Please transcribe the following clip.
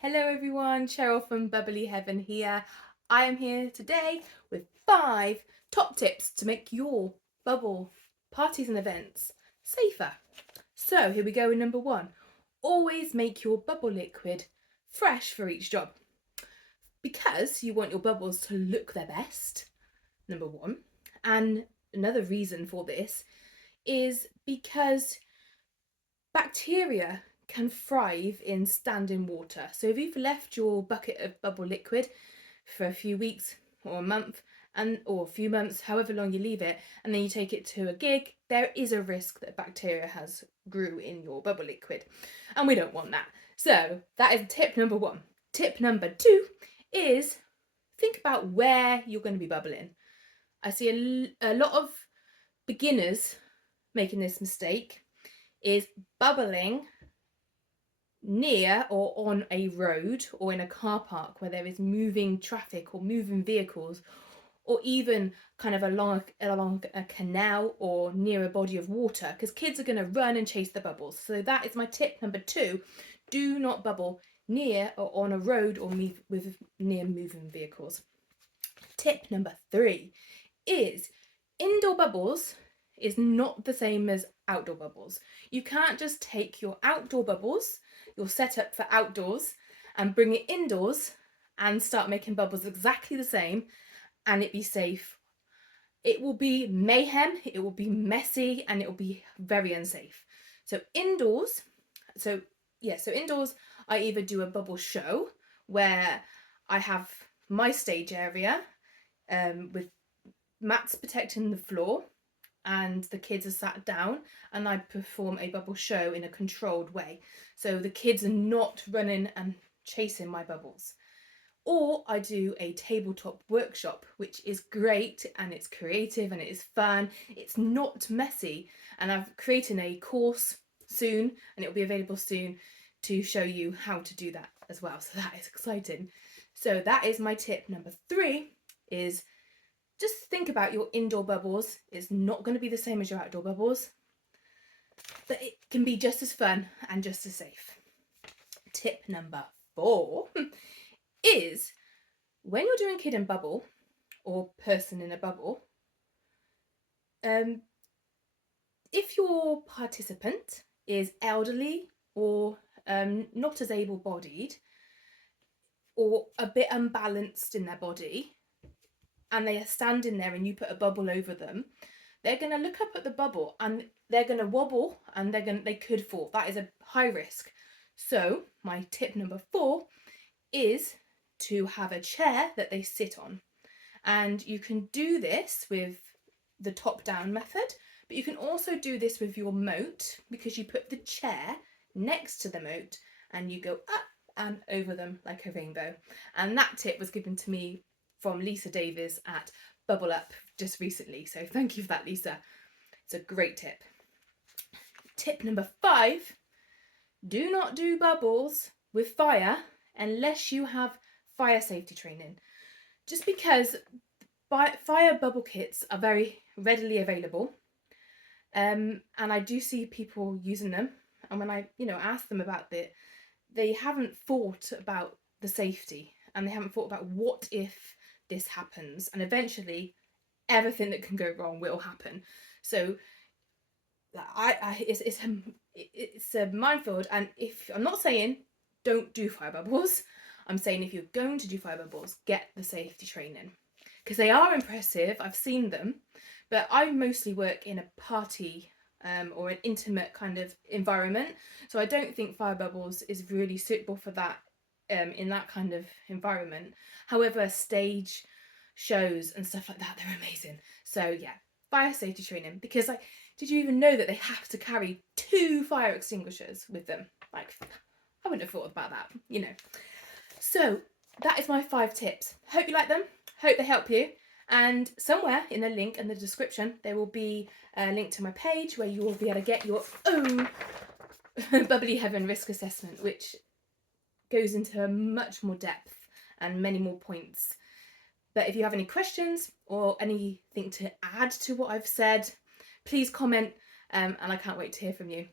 Hello everyone, Cheryl from Bubbly Heaven here. I am here today with 5 top tips to make your bubble parties and events safer. So here we go with number 1. Always make your bubble liquid fresh for each job. Because you want your bubbles to look their best, number 1. And another reason for this is because bacteria can thrive in standing water. So if you've left your bucket of bubble liquid for a few weeks or a month or a few months, however long you leave it, and then you take it to a gig, there is a risk that bacteria has grew in your bubble liquid, and we don't want that. So that is tip number 1. Tip number 2 is think about where you're going to be bubbling. I see a lot of beginners making this mistake, is bubbling near or on a road or in a car park where there is moving traffic or moving vehicles, or even kind of along a canal or near a body of water, because kids are going to run and chase the bubbles. So that is my tip number 2. Do not bubble near or on a road or near moving vehicles. Tip number 3 is indoor bubbles is not the same as outdoor bubbles. You can't just take your outdoor bubbles, your setup for outdoors, and bring it indoors and start making bubbles exactly the same and it be safe. It will be mayhem, it will be messy, and it will be very unsafe. So indoors, I either do a bubble show where I have my stage area with mats protecting the floor, and the kids are sat down, and I perform a bubble show in a controlled way. So the kids are not running and chasing my bubbles. Or I do a tabletop workshop, which is great and it's creative and it is fun. It's not messy. And I'm creating a course soon, and it'll be available soon to show you how to do that as well. So that is exciting. So that is my tip number 3, is just think about your indoor bubbles. It's not going to be the same as your outdoor bubbles, but it can be just as fun and just as safe. Tip number 4 is when you're doing kid in bubble or person in a bubble, if your participant is elderly or not as able-bodied or a bit unbalanced in their body, and they are standing there and you put a bubble over them, they're going to look up at the bubble and they're going to wobble and they could fall. That is a high risk. So my tip number 4 is to have a chair that they sit on. And you can do this with the top-down method, but you can also do this with your moat, because you put the chair next to the moat and you go up and over them like a rainbow. And that tip was given to me from Lisa Davies at Bubble Up just recently. So thank you for that, Lisa. It's a great tip. Tip number 5, do not do bubbles with fire unless you have fire safety training. Just because fire bubble kits are very readily available, and I do see people using them, and when I ask them about it, they haven't thought about the safety, and they haven't thought about what if this happens, and eventually everything that can go wrong will happen. So it's a minefield. And if I'm not saying don't do fire bubbles, I'm saying if you're going to do fire bubbles, get the safety training, because they are impressive. I've seen them, but I mostly work in a party or an intimate kind of environment, so I don't think fire bubbles is really suitable for that in that kind of environment. However, stage shows and stuff like that, they're amazing. So yeah, fire safety training. Because did you even know that they have to carry 2 fire extinguishers with them? I wouldn't have thought about that, So that is my 5 tips. Hope you like them. Hope they help you. And somewhere in the link in the description, there will be a link to my page where you will be able to get your own Bubbly Heaven risk assessment, which goes into much more depth and many more points. But if you have any questions or anything to add to what I've said, please comment, and I can't wait to hear from you.